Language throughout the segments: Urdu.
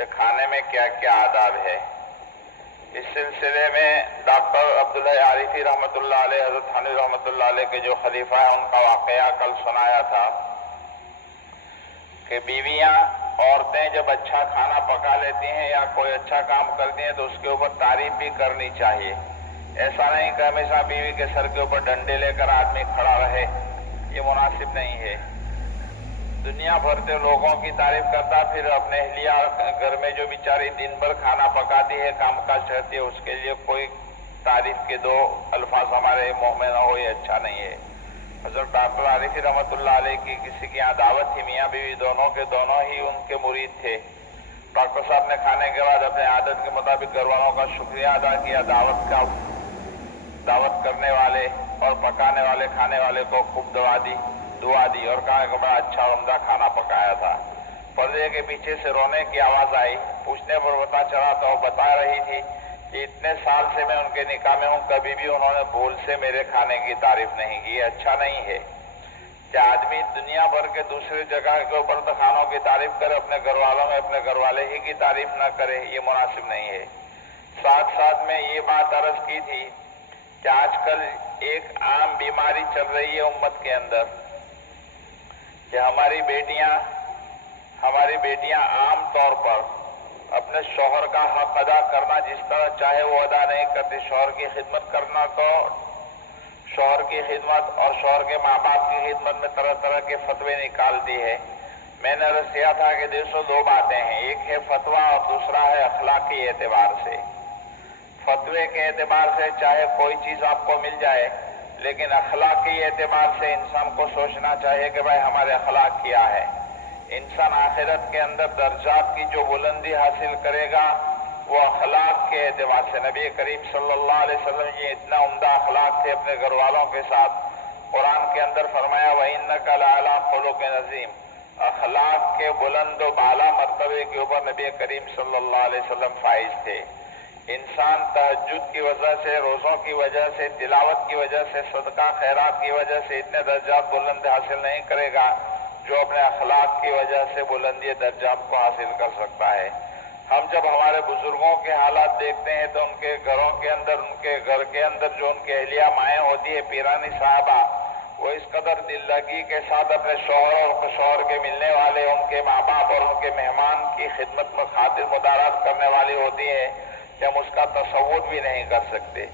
کہ کھانے میں کیا کیا آداب ہے۔ اس سلسلے میں ڈاکٹر عبداللہ عارفی رحمۃ اللہ علیہ، حضرت حنفی رحمۃ اللہ علیہ کے جو خلیفہ ہیں ان کا واقعہ کل سنایا تھا کہ بیویاں، عورتیں جب اچھا کھانا پکا لیتی ہیں یا کوئی اچھا کام کرتی ہیں تو اس کے اوپر تعریف بھی کرنی چاہیے۔ ایسا نہیں کہ ہمیشہ بیوی کے سر کے اوپر ڈنڈے لے کر آدمی کھڑا رہے، یہ مناسب نہیں ہے۔ دنیا بھر کے لوگوں کی تعریف کرتا، پھر اپنے اہلیہ گھر میں جو بیچاری دن بھر کھانا پکاتی ہے، کام کاج کرتی ہے، اس کے لیے کوئی تعریف کے دو الفاظ ہمارے منہ میں نہ ہو، یہ اچھا نہیں ہے۔ حضرت ڈاکٹر عارفی رحمۃ اللہ علیہ کی کسی کی یہاں دعوت تھی، میاں بیوی دونوں ہی ان کے مرید تھے۔ ڈاکٹر صاحب نے کھانے کے بعد اپنے عادت کے مطابق گھر والوں کا شکریہ ادا کیا، دعوت کرنے والے اور پکانے والے کھانے والے کو خوب دعا دی اور کہا کہ بڑا اچھا عمدہ کھانا پکایا تھا۔ پردے کے پیچھے سے رونے کی آواز آئی، پوچھنے پر پتا چلا تو وہ بتا رہی تھی کہ اتنے سال سے میں ان کے نکاح میں ہوں، کبھی بھی انہوں نے بھول سے میرے کھانے کی تعریف نہیں کی، یہ اچھا نہیں ہے کہ آدمی دنیا بھر کے دوسری جگہ کے اوپر تو کھانوں کی تعریف کرے، اپنے گھر والوں میں اپنے گھر والے ہی کی تعریف نہ کرے، یہ مناسب نہیں ہے۔ ساتھ ساتھ میں یہ بات عرض کی تھی کہ آج کل ایک عام بیماری چل رہی ہے امت کے اندر کہ ہماری بیٹیاں عام طور پر اپنے شوہر کا حق ادا کرنا جس طرح چاہے وہ ادا نہیں کرتی۔ شوہر کی خدمت کرنا تو شوہر کی خدمت اور شوہر کے ماں باپ کی خدمت میں طرح طرح کے فتوے نکالتی ہے۔ میں نے عرض کیا تھا کہ دیکھو دو باتیں ہیں، ایک ہے فتویٰ اور دوسرا ہے اخلاقی اعتبار سے۔ فتوے کے اعتبار سے چاہے کوئی چیز آپ کو مل جائے، لیکن اخلاقی اعتبار سے انسان کو سوچنا چاہیے کہ بھائی ہمارے اخلاق کیا ہے۔ انسان آخرت کے اندر درجات کی جو بلندی حاصل کرے گا وہ اخلاق کے اعتبار سے۔ نبی کریم صلی اللہ علیہ وسلم یہ اتنا عمدہ اخلاق تھے اپنے گھر والوں کے ساتھ، قرآن کے اندر فرمایا وَإِنَّكَ لَعَلَىٰ خُلُقٍ عَظِيمٍ، اخلاق کے بلند و بالا مرتبے کے اوپر نبی کریم صلی اللہ علیہ وسلم فائز تھے۔ انسان تہجد کی وجہ سے، روزوں کی وجہ سے، تلاوت کی وجہ سے، صدقہ خیرات کی وجہ سے اتنے درجات بلند حاصل نہیں کرے گا جو اپنے اخلاق کی وجہ سے بلندی درجات کو حاصل کر سکتا ہے۔ ہم جب ہمارے بزرگوں کے حالات دیکھتے ہیں تو ان کے گھروں کے اندر، ان کے گھر کے اندر جو ان کے اہلیہ مائیں ہوتی ہے، پیرانی صاحبہ، وہ اس قدر دل لگی کے ساتھ اپنے شوہر اور شوہر کے ملنے والے، ان کے ماں باپ اور ان کے مہمان کی خدمت میں خاطر مدارات کرنے والی ہوتی ہے کہ ہم اس کا تصور بھی نہیں کر سکتے۔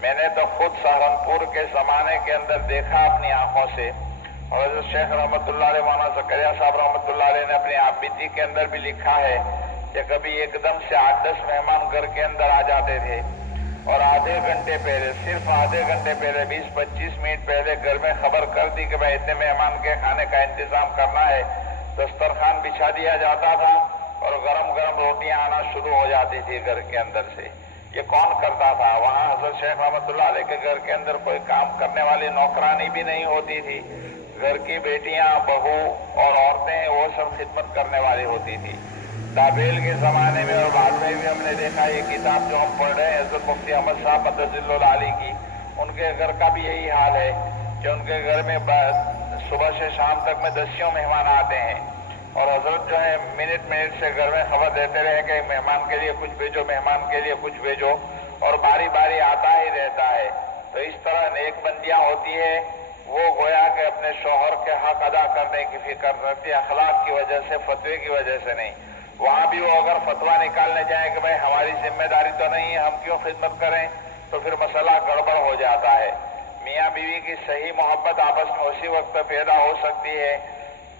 میں نے تو خود سہارنپور کے زمانے کے اندر دیکھا اپنی آنکھوں سے، اور حضرت شیخ رحمۃ اللہ علیہ، مولانا زکریا صاحب رحمۃ اللہ علیہ نے اپنی آپ بیتی کے اندر بھی لکھا ہے کہ کبھی ایک دم سے 8-10 مہمان گھر کے اندر آ جاتے تھے اور آدھے گھنٹے پہلے، صرف آدھے گھنٹے پہلے، 20-25 منٹ پہلے گھر میں خبر کر دی کہ بھائی اتنے مہمان کے کھانے کا انتظام کرنا ہے، دسترخوان بچھا دیا جاتا تھا اور گرم گرم روٹیاں آنا شروع ہو جاتی تھی گھر کے اندر سے۔ یہ کون کرتا تھا؟ وہاں حضرت شیخ رحمۃ اللہ علیہ کے گھر کے اندر کوئی کام کرنے والی نوکرانی بھی نہیں ہوتی تھی، گھر کی بیٹیاں، بہو اور عورتیں وہ سب خدمت کرنے والی ہوتی تھی۔ دابیل کے زمانے میں اور بعد میں بھی ہم نے دیکھا یہ کتاب جو ہم پڑھ رہے ہیں حضرت مفتی احمد صاحب مدد اللہ علیہ کی، ان کے گھر کا بھی یہی حال ہے کہ ان کے گھر میں صبح سے شام تک میں 10 مہمان آتے ہیں اور حضرت جو ہے منٹ سے گھر میں خبر دیتے رہے کہ مہمان کے لیے کچھ بھیجو، مہمان کے لیے کچھ بھیجو، اور باری باری آتا ہی رہتا ہے۔ تو اس طرح نیک بندیاں ہوتی ہے، وہ گویا کہ اپنے شوہر کے حق ادا کرنے کی فکر رکھتی، اخلاق کی وجہ سے، فتوے کی وجہ سے نہیں۔ وہاں بھی وہ اگر فتویٰ نکالنے جائیں کہ بھائی ہماری ذمہ داری تو نہیں ہے، ہم کیوں خدمت کریں، تو پھر مسئلہ گڑبڑ ہو جاتا ہے۔ میاں بیوی کی صحیح محبت آپس میں اسی وقت پیدا ہو سکتی ہے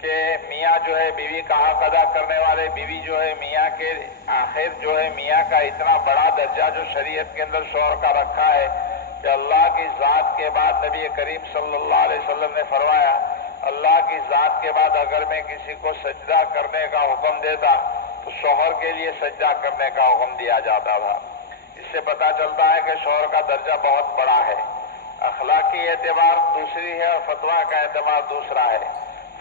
کہ میاں جو ہے بیوی کا حق ادا کرنے والے، بیوی جو ہے میاں کے، آخر جو ہے میاں کا اتنا بڑا درجہ جو شریعت کے اندر شوہر کا رکھا ہے کہ اللہ کی ذات کے بعد نبی کریم صلی اللہ علیہ وسلم نے فرمایا اللہ کی ذات کے بعد اگر میں کسی کو سجدہ کرنے کا حکم دیتا تو شوہر کے لیے سجدہ کرنے کا حکم دیا جاتا تھا۔ اس سے پتہ چلتا ہے کہ شوہر کا درجہ بہت بڑا ہے۔ اخلاقی اعتبار دوسری ہے اور فتویٰ کا اعتبار دوسرا ہے۔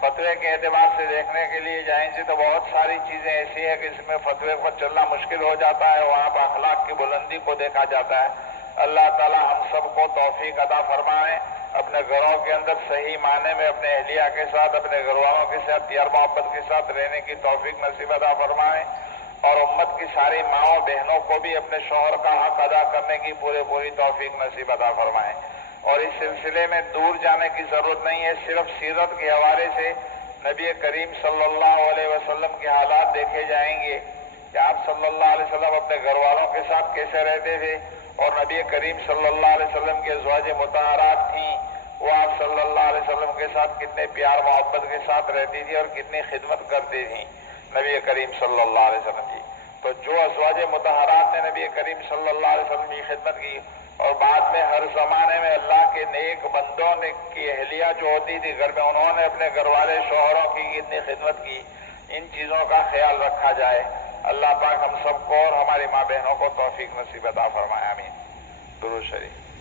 فتوے کے اعتبار سے دیکھنے کے لیے جائیں گے تو بہت ساری چیزیں ایسی ہیں کہ اس میں فتوے پر چلنا مشکل ہو جاتا ہے، وہاں پر اخلاق کی بلندی کو دیکھا جاتا ہے۔ اللہ تعالی ہم سب کو توفیق عطا فرمائے، اپنے گھروں کے اندر صحیح معنی میں اپنے اہلیہ کے ساتھ، اپنے گھر والوں کے ساتھ پیار محبت کے ساتھ رہنے کی توفیق نصیب عطا فرمائے۔ اور امت کی ساری ماؤں بہنوں کو بھی اپنے شوہر کا حق ادا کرنے کی پوری توفیق نصیب عطا فرمائیں. اور اس سلسلے میں دور جانے کی ضرورت نہیں ہے، صرف سیرت کے حوالے سے نبی کریم صلی اللہ علیہ وسلم کے حالات دیکھے جائیں گے کہ آپ صلی اللہ علیہ وسلم اپنے گھر والوں کے ساتھ کیسے رہتے تھے، اور نبی کریم صلی اللہ علیہ وسلم کے ازواج مطہرات تھیں، وہ آپ صلی اللہ علیہ وسلم کے ساتھ کتنے پیار محبت کے ساتھ رہتی تھی اور کتنی خدمت کرتی تھیں نبی کریم صلی اللہ علیہ وسلم کی. تو جو ازواج مطہرات نے نبی کریم صلی اللہ علیہ وسلم کی خدمت کی، اور بعد میں ہر زمانے میں اللہ کے نیک بندوں نے کی اہلیہ جو ہوتی تھی گھر میں، انہوں نے اپنے گھر والے شوہروں کی کتنی خدمت کی، ان چیزوں کا خیال رکھا جائے. اللہ پاک ہم سب کو اور ہماری ماں بہنوں کو توفیق نصیب عطا فرمائے. آمین. درود شریف.